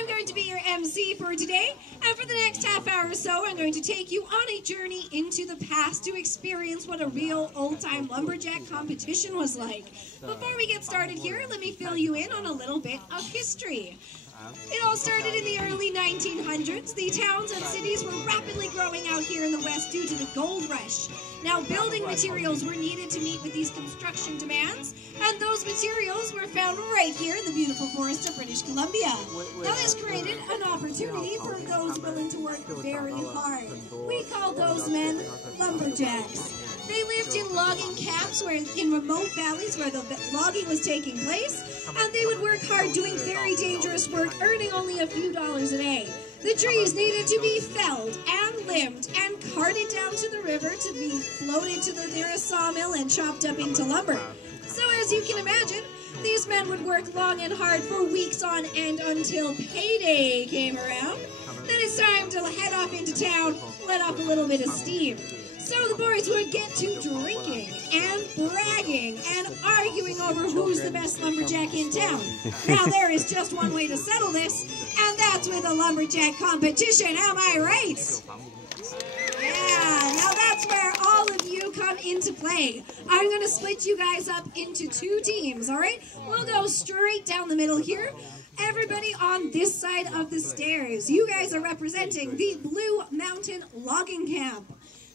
I'm going to be your MC for today, and for the next half hour or so, I'm going to take you on a journey into the past to experience what a real old-time lumberjack competition was like. Before we get started here, let me fill you in on a little bit of history. It all started in the early 1900s. The towns and cities were rapidly growing out here in the West due to the gold rush. Now, building materials were needed to meet with these construction demands, and those materials were found right here in the beautiful forest of British Columbia. Now, this created an opportunity for those willing to work very hard. We call those men lumberjacks. They lived in logging camps in remote valleys where the logging was taking place, and they would work hard doing very dangerous work, earning only a few dollars a day. The trees needed to be felled and limbed and carted down to the river to be floated to the nearest sawmill and chopped up into lumber. So as you can imagine, these men would work long and hard for weeks on end until payday came around. Then it's time to head off into town, let off a little bit of steam. So the boys would get to drinking and bragging and arguing over who's the best lumberjack in town. Now there is just one way to settle this, and that's with a lumberjack competition, am I right? Yeah, now that's where all of you come into play. I'm going to split you guys up into two teams, all right? We'll go straight down the middle here. Everybody on this side of the stairs. You guys are representing the Blue Mountain Logging Camp.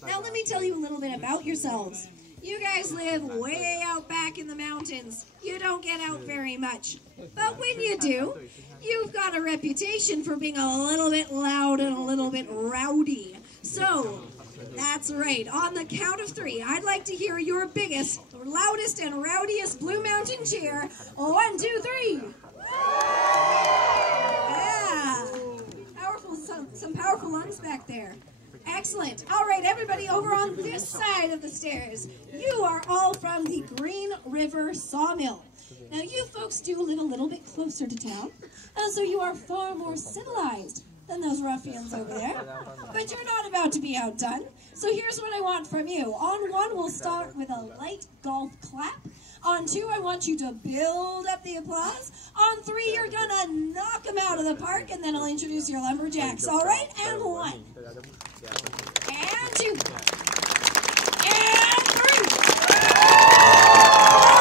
Now let me tell you a little bit about yourselves. You guys live way out back in the mountains. You don't get out very much. But when you do, you've got a reputation for being a little bit loud and a little bit rowdy. So, that's right. On the count of three, I'd like to hear your biggest, loudest, and rowdiest Blue Mountain cheer. 1, 2, 3. Yeah. Powerful, some powerful lungs back there. Excellent. All right, everybody over on this side of the stairs, you are all from the Green River Sawmill. Now, you folks do live a little bit closer to town, so you are far more civilized than those ruffians over there. But you're not about to be outdone. So here's what I want from you. On 1, we'll start with a light golf clap. On 2, I want you to build up the applause. On 3, you're gonna knock them out of the park, and then I'll introduce your lumberjacks. All right? And 1. And 2. And 3.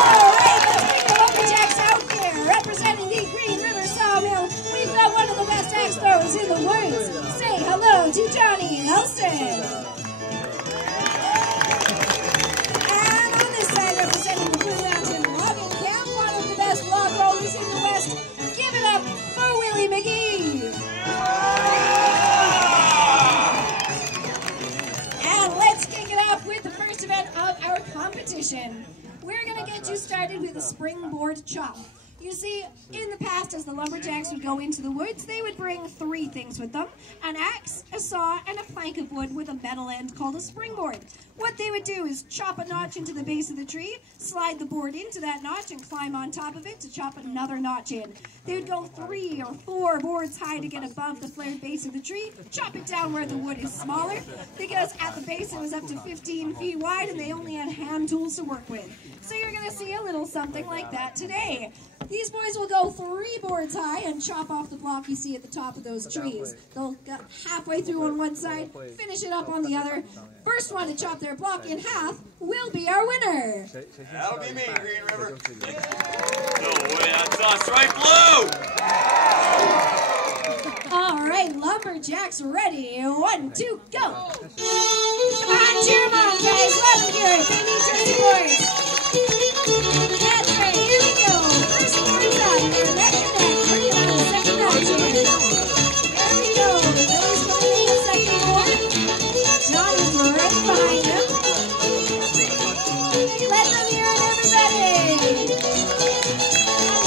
All right, let's bring the lumberjacks out there. Representing the Green River Sawmill, we've got one of the best axe throwers in the woods. Say hello to Johnny Nelson. And on this side, representing the Blue Mountain Logging Camp, one of the best log rollers in the West, give it up for Willie McGee. And let's kick it off with the first event of our competition. We're going to get you started with a springboard chop. You see, in the past, as the lumberjacks would go into the woods, they would bring 3 things with them: an axe, a saw, and a plank of wood with a metal end called a springboard. What they would do is chop a notch into the base of the tree, slide the board into that notch, and climb on top of it to chop another notch in. They would go 3 or 4 boards high to get above the flared base of the tree, chop it down where the wood is smaller, because at the base it was up to 15 feet wide and they only had hand tools to work with. So you're going to see a little something like that today. These boys will go 3 boards high and chop off the block you see at the top of those trees. They'll go halfway through on one side, finish it up on the other. First one to chop their block in half will be our winner. That'll be me, Green River. No way, that's us, right, Blue? All right, lumberjacks ready. 1, 2, go. Come on, cheer them on, guys. Let them hear it. They need turkey boards. That's right, here we go. First board's up. Neck to neck. Working on the second notch here. There we go. Billy's going in the second board. John is right behind him. Let them hear it, everybody.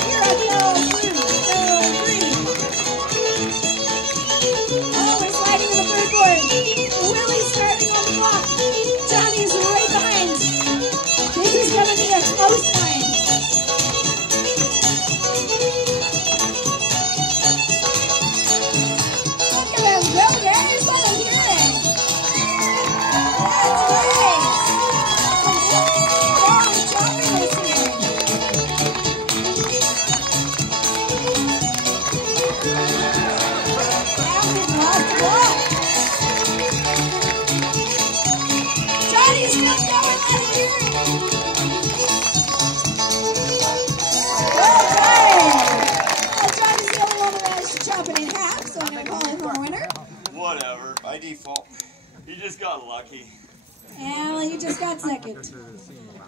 Here I go. 2, 3. Oh, we're sliding to the third board. Willie's starting on the block. By default. You just got lucky. Yeah, well, you just got second.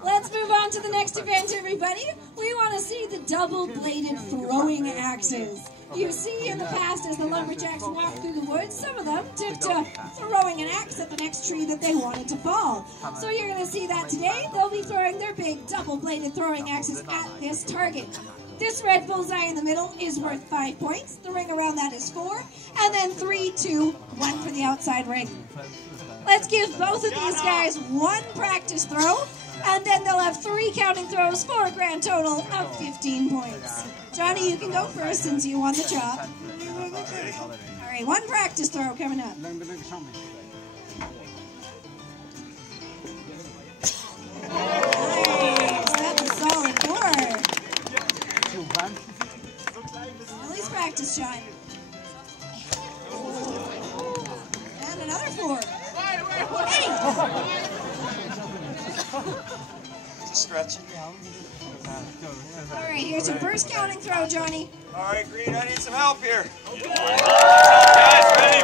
Let's move on to the next event, everybody. We want to see the double-bladed throwing axes. You see in the past as the lumberjacks walked through the woods, some of them took to throwing an axe at the next tree that they wanted to fall. So you're going to see that today. They'll be throwing their big double-bladed throwing axes at this target. This red bullseye in the middle is worth 5 points. The ring around that is 4. And then 3, 2, 1 for the outside ring. Let's give both of these guys one practice throw, and then they'll have 3 counting throws for a grand total of 15 points. Johnny, you can go first since you won the chop. All right, one practice throw coming up. Nice, that's a solid 4. At least practice shot. And another 4. Just stretching. All right, here's your first counting throw, Johnny. All right, Green, I need some help here. Guys, ready?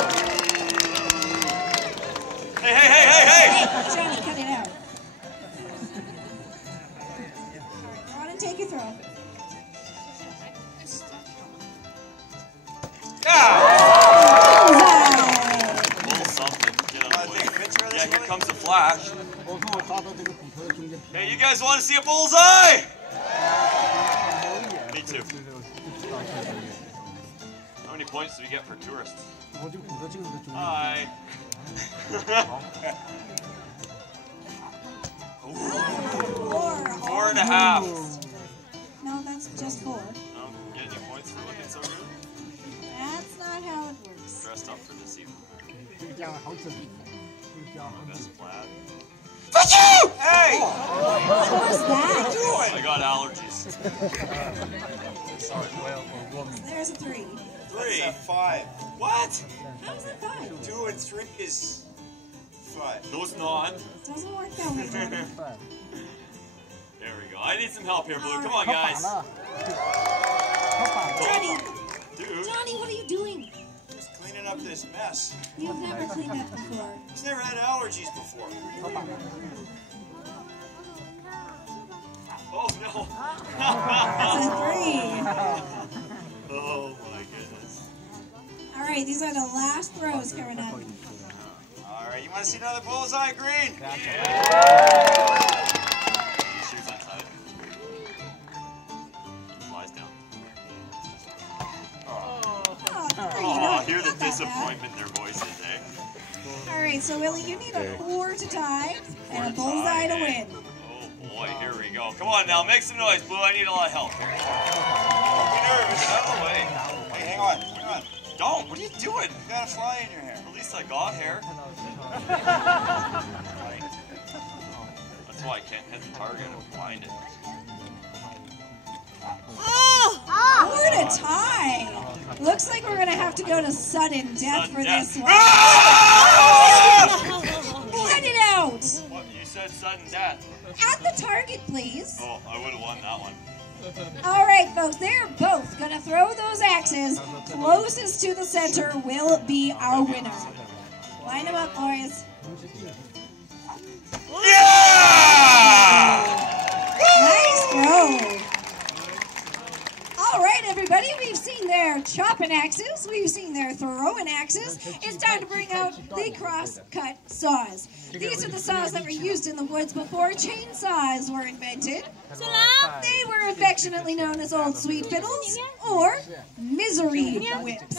Hey! Johnny, cut it out. Go on and take your throw. Yeah, here comes the flash. Hey, you guys want to see a bullseye? Me too. How many points do we get for tourists? Hi. 4.5. No, that's just 4. Get any points for looking so good? That's not how it works. Dressed up for this evening. That's plaid. Hey! What was that? I got allergies. There's a 3. 3. That's a 5. What? How is that 5? 2 and 3 is 5. No, it's not. Doesn't work that way, Johnny. There we go. I need some help here, Blue. Come on, guys. Johnny! Dude. Johnny, what are you doing? Just cleaning up this mess. You've never cleaned that before. He's never had allergies before. Oh, no. That's a 3. Oh, my goodness. All right, these are the last throws coming up. All right, you want to see another bullseye, Green? Yeah. Shoes inside. Flies down. Oh, hear the disappointment in their voices, eh? All right, so Willie, you need a 4 to tie and a bullseye to win. Oh boy, here we go. Come on now, make some noise, Blue. I need a lot of help here. Don't be nervous. Get out of the way. Hey, hang on. Don't. What are you doing? You got a fly in your hair. At least I got hair. That's why I can't hit the target. I'm blinded. Oh, what a tie. Looks like we're going to have to go to sudden death for this one. Let it out. What, you said sudden death? At the target, please. Oh, I would have won that one. All right, folks, they're both going to throw those axes. Closest to the center will be our winner. Line them up, boys. Yeah! Nice throw. All right, everybody, we've seen their chopping axes. We've seen their throwing axes. It's time to bring out the cross-cut saws. These are the saws that were used in the woods before chainsaws were invented. They were affectionately known as old sweet fiddles or misery whips.